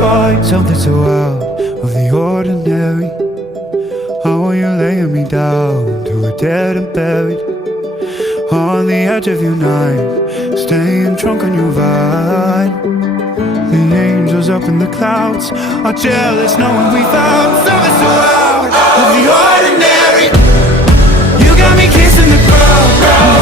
find something so out of the ordinary. How are you laying me down to a dead and buried on the edge of your night, staying drunk on your vine. The angels up in the clouds are jealous knowing we found something so out of the ordinary. You got me kissing the ground.